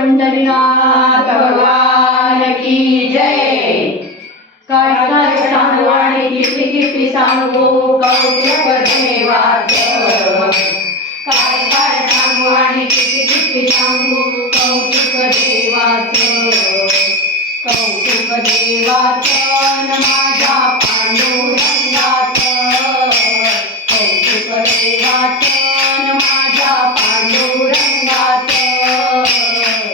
पंढरीनाथ भगवान की जय। काय काय सांगू आणि किती किती सांगू कौतुक देवाचं। काय काय सांगू आणि किती किती सांगू कौतुक देवाचं। कौतुक देवाचं न माझ्या पांडुरंगाचं। कौतुक देवाचं न माझ्या पांडुरंगाचं।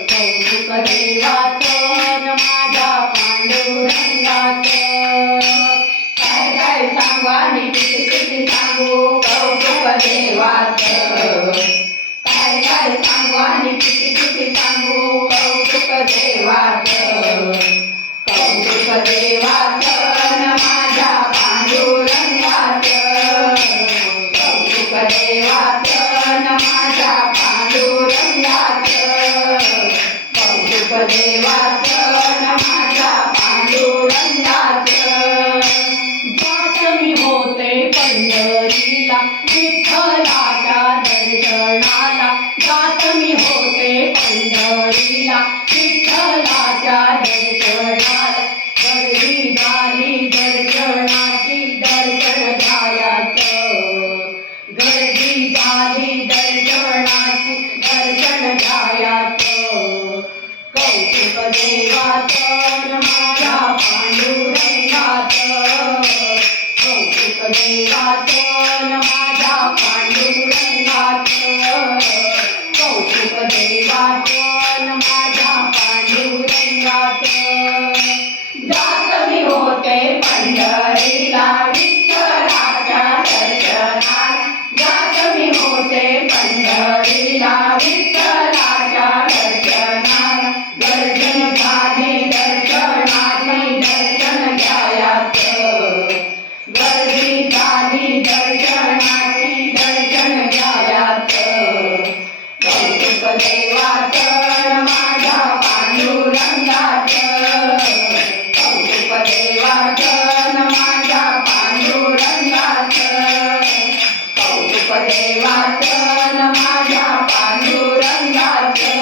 कौतुक देवाचं न माझ्या पांडुरंगाचं। काय काय सांगू आणि किती किती सांगू कौतुक देवाचं। काय काय सांगू आणि किती किती सांगू कौतुक देवाचं। कौतुक देवाचं न माझ्या पांडुरंगाचं। कौतुक देवाचं न माझ्या पांडुरंगाचं। कौतुक देवाचं न माझ्या पांडुरंगाचं। जात मी होते पंढरीला विठ्ठलाच्या दर्शनाला। जात मी होते पंढरीला विठ्ठलाच्या दर्शनाला। गर्दी झाली दर्शनाची दर्शन घ्यायचं। गर्दी झाली दर्शनाची दर्शन घ्यायचं। कौतुक देवाचं न माझ्या पांडुरंगाचं। कौतुक देवाचं न माझ्या पांडुरंगाचं। कौतुक देवाचं न माझ्या पांडुरंगाचं। जात मी होते पंढरीला विठ्ठलाच्या दर्शनाला। जात मी होते पंढरीला विठ्ठलाच्या दर्शनाला। गर्दी झाली दर्शनाची दर्शन घ्यायचं। गर्दी झाली दर्शनाची दर्शन घ्यायचं। कौतुक देवाचं न माझ्या पांडुरंगाचं। कौतुक देवाचं न माझ्या पांडुरंगाचं। कौतुक देवाचं न माझ्या पांडुरंगाचं।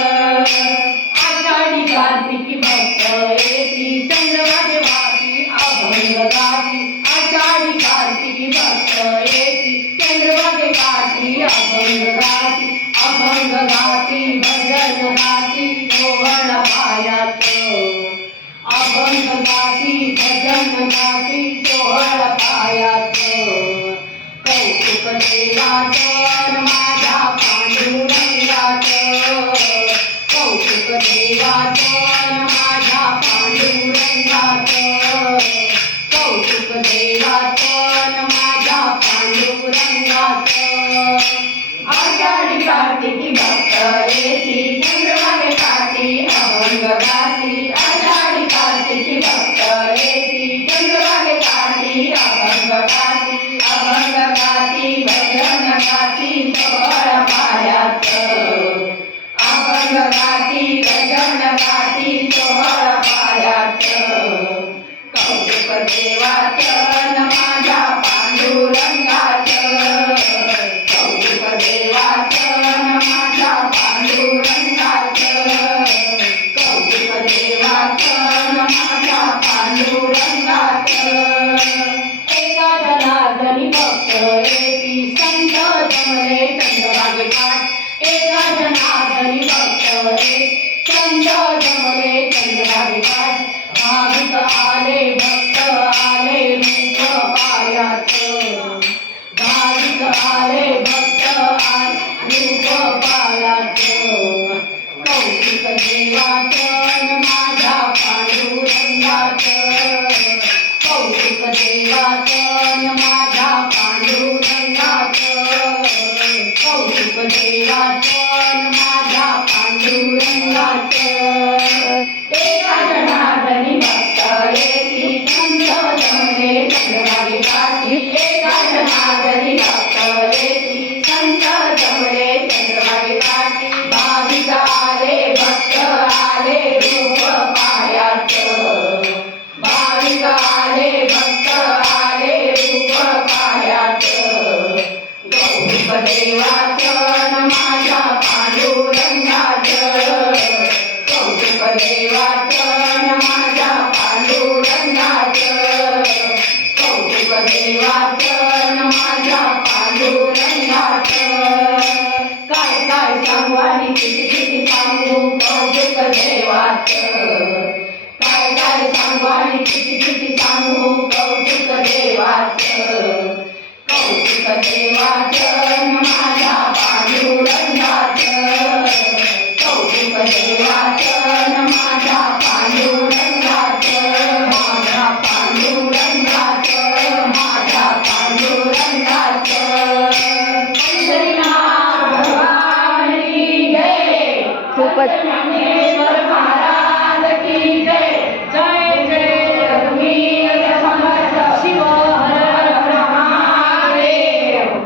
आषाढी कार्तिकी भक्त येती चंद्रभागे वाटी अभंग गाती। आषाढी कार्तिकी भक्त येती चंद्रभागे काठी अभंग गाती। अभंग गाती भजन गाती सोहळ पायाचं। अभंग गाती भजन गाती सोहळ पायाचं। कौतुक देवाचं न माझ्या पांडुरंगाचं। कौतुक देवाचं न माझ्या पांडुरंगाचं। कौतुक देवाचं न माझ्या पांडुरंगाचं। आषाढी कार्तिकी भक्त येती चंद्रभागे काठी अभंग गाती। आषाढी कार्तिकी भक्त येती चंद्रभागे काठी अभंग गाती। अभंग गाती भजन गाती सोहळ पायाचं। अभंग गाती भजन गाती सोहळ पायाचं। कौतुक देवाचं न माझ्या पांडुरंगाचं। कौतुक देवाचं न माझ्या पांडुरंगाचं। कौतुक देवाचं न माझ्या पांडुरंगाचं। एका जनार्दनी भक्त येती संत जमले चंद्रभागे काठ। एका जनार्दनी भक्त येती संत जमले चंद्रभागे काठ। भाविक आले भक्त आले रूप पायाचं। भाविक आले भक्त आले रूप पायाचं। कौतुक देवाचं न माझ्या पांडुरंगाचं। कौतुक देवाचं न माझ्या पांडुरंगाचं। कौतुक देवाचं न माझ्या पांडुरंगाचं। एका जनार्दनी भक्त येती संत जमले चंद्रभागे काठी। एका जनार्दनी भक्त येती संत जमले चंद्रभागे काठी। भाविक आले भक्त आले रूप पायाचं। भाविक आले भक्त आले रूप पायाचं। कौतुक देवाचं न माझ्या पांडुरंगाचं। देवाचं न माझ्या पांडुरंगाचं. काय काय सांगू आणि किती किती सांगू कौतुक देवाचं. काय काय सांगू आणि किती किती सांगू कौतुक देवाचं. कौतुक देवाचं न माझ्या पांडुरंगाचं. कौतुक देवाचं न माझ्या पांडुरंगाचं. माझ्या पांडुरंगाचं. माझ्या पांडुरंगाचं. पंढरीनाथ भगवान की जय. खूपच